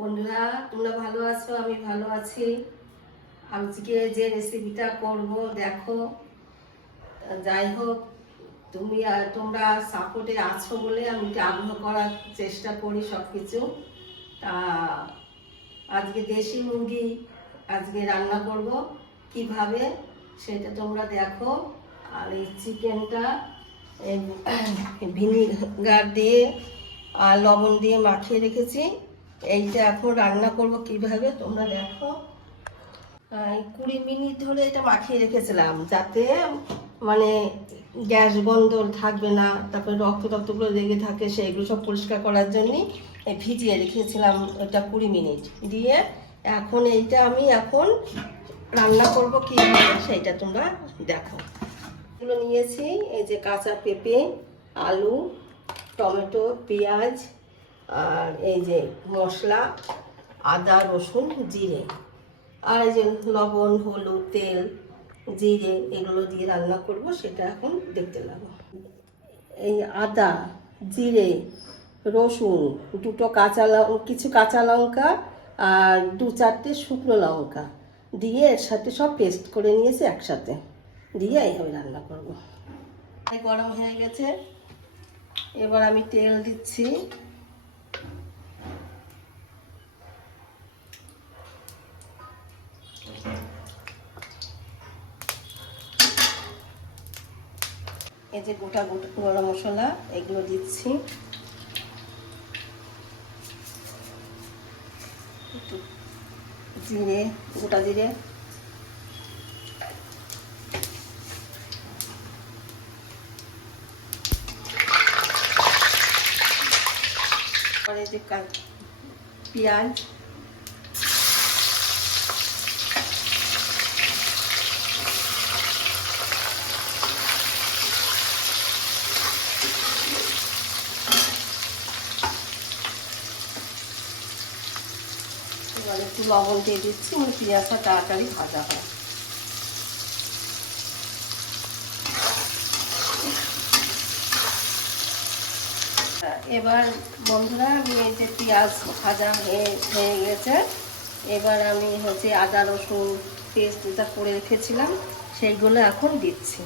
বন্ধুরা, তোমরা ভালো আছো? আমি ভালো আছি। আজকে যে রেসিপিটা করব দেখো। যাই হোক, তোমরা সাপোর্টে আছো বলে আমি একটু আগ্রহ করার চেষ্টা করি সব কিছু। তা আজকে দেশি মুরগি আজকে রান্না করব কিভাবে সেটা তোমরা দেখো। আর এই চিকেনটা ভিনিগার দিয়ে আর লবণ দিয়ে মাখিয়ে রেখেছি। এইটা এখন রান্না করব কিভাবে তোমরা দেখো। 20 মিনিট ধরে এটা মাখিয়ে রেখেছিলাম যাতে মানে গ্যাস বন্ধ থাকবে না, তারপরে রক্তগুলো লেগে থাকে সেইগুলো সব পরিষ্কার করার জন্যই ভিজিয়ে রেখেছিলাম এটা 20 মিনিট দিয়ে। এখন এইটা আমি এখন রান্না করব কীভাবে সেইটা তোমরা দেখো। এগুলো নিয়েছি, এই যে কাঁচা পেঁপে, আলু, টমেটো, পেঁয়াজ, আর এই যে মশলা আদা, রসুন, জিরে, আর এই যে লবণ, হলুদ, তেল, জিরে এগুলো দিয়ে রান্না করব সেটা এখন দেখতে লাগো। এই আদা, জিরে, রসুন, কিছু কাঁচা লঙ্কা আর 2-4টে শুকনো লঙ্কা দিয়ে এর সাথে সব পেস্ট করে নিয়েছি একসাথে, দিয়ে এইভাবে রান্না করব। গরম হয়ে গেছে, এবার আমি তেল দিচ্ছি। এই যে গোটা গরম মশলা এগুলো দিচ্ছি, একটু জিরে, গোটা জিরে, আর এই যে পেঁয়াজ, এবার একটু লবণ দিয়ে দিচ্ছি, মানে পেঁয়াজটা তাড়াতাড়ি ভাজা হয়। এবার বন্ধুরা, আমি এই যে পেঁয়াজ ভাজা হয়ে গেছে, এবার আমি আদা রসুন পেস্ট যেটা করে রেখেছিলাম সেইগুলো এখন দিচ্ছি।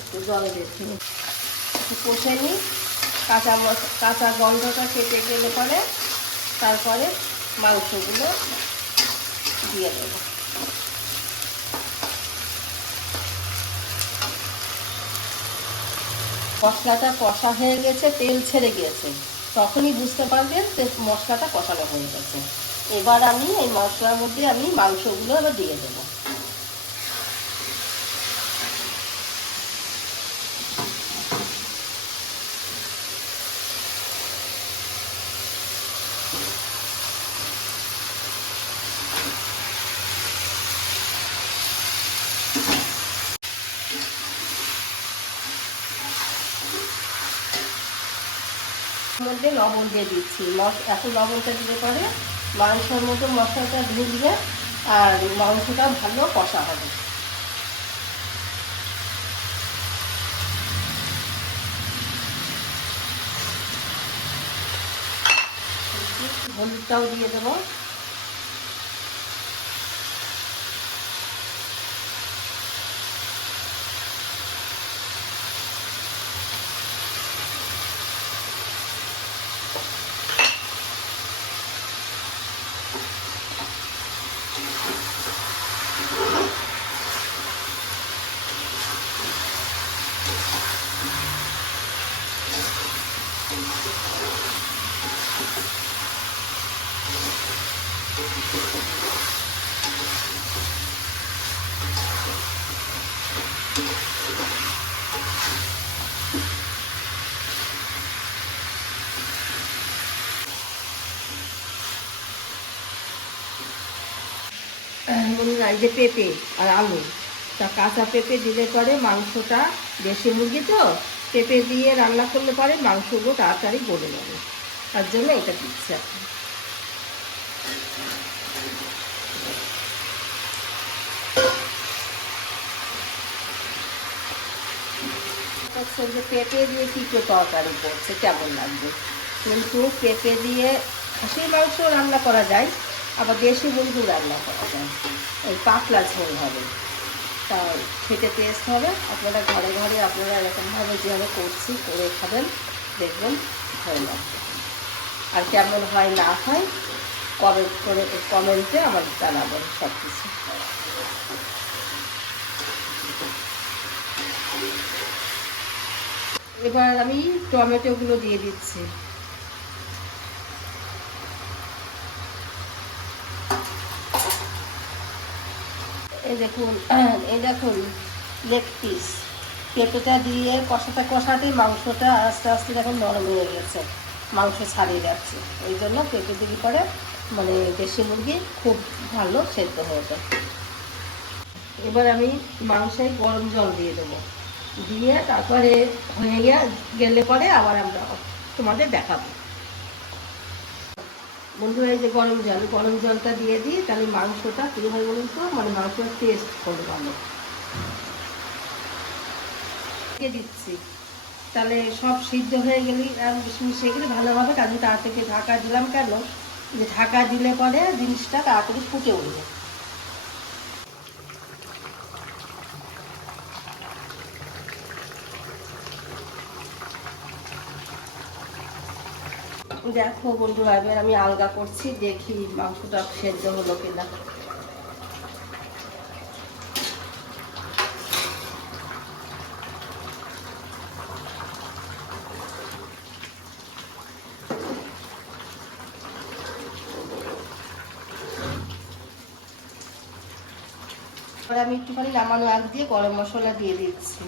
একটু জল দিচ্ছি, একটু কষে নিই, কাঁচা গন্ধটা কেটে গেলে পরে তারপরে মাংসগুলো দিয়ে দেব। মশলাটা কষা হয়ে গেছে, তেল ছেড়ে গিয়েছে, তখনই বুঝতে পারবেন যে মশলাটা কষানো হয়ে গেছে। এবার আমি এই মশলার মধ্যে মাংসগুলো এবার দিয়ে দেবো। মধ্যে লবণ দিয়ে দিচ্ছি, এত লবণটা দিলে পরে মাংসের মতো মশলাটা ঢুকবে আর মাংসটা ভালো কষা হবে। হলুদটাও দিয়ে দেবো। বন্ধুরা, এই যে পেঁপে আর আলু, তা কাঁচা পেঁপে দিলে পরে মাংসটা, দেশি মুরগি তো পেঁপে দিয়ে রান্না করলে পরে মাংসগুলো তাড়াতাড়ি গলে যাবে, তার জন্য এটা দিচ্ছি এখন। বলছেন যে পেঁপে দিয়ে কী করে তরকারি করছে, কেমন লাগবে। কিন্তু পেঁপে দিয়ে খাসির মাংস রান্না করা যায়, আবার দেশি মুরগিও রান্না করা যায়। ওই পাতলা ঝোল হবে, তা খেতে টেস্ট হবে। আপনারা ঘরে ঘরে আপনারা এরকমভাবে যেভাবে করছি করে খাবেন, দেখবেন ভালো লাগবে। আর কেমন হয় না হয় কমেন্টে আমার জানাবেন সব কিছু। এবার আমি টমেটোগুলো দিয়ে দিচ্ছি। এই দেখুন লেগ পিস, পেঁপেটা দিয়ে কষাতে কষাতেই মাংসটা আস্তে আস্তে দেখুন নরম হয়ে গেছে, মাংস ছাড়িয়ে যাচ্ছে। ওই জন্য পেঁপে দিলে পরে মানে দেশি মুরগি খুব ভালো সেদ্ধ হয়ে যায়। এবার আমি মাংসে গরম জল দিয়ে দেবো, দিয়ে তারপরে হয়ে গেলে পরে আবার আমরা তোমাদের দেখাবো। বন্ধুরা এই যে গরম জলটা দিয়ে দিই, তাহলে মাংসটা কী হয় বলুন তো, মানে মাংসের টেস্ট করবে ভালো। দিচ্ছি, তাহলে সব সিদ্ধ হয়ে গেলে আর মিশিয়ে গেলে ভালো হবে। কাজে তার থেকে ঢাকা দিলাম কেন, যে ঢাকা দিলে পরে জিনিসটা তাড়াতাড়ি ফুটে উঠবে। দেখো বন্ধুরা, এবার আমি আলগা করছি, দেখি মাংসটা সেদ্ধ হলো কিনা। এবার আমি একটুখানি নামানো আগ দিয়ে গরম মশলা দিয়ে দিচ্ছি।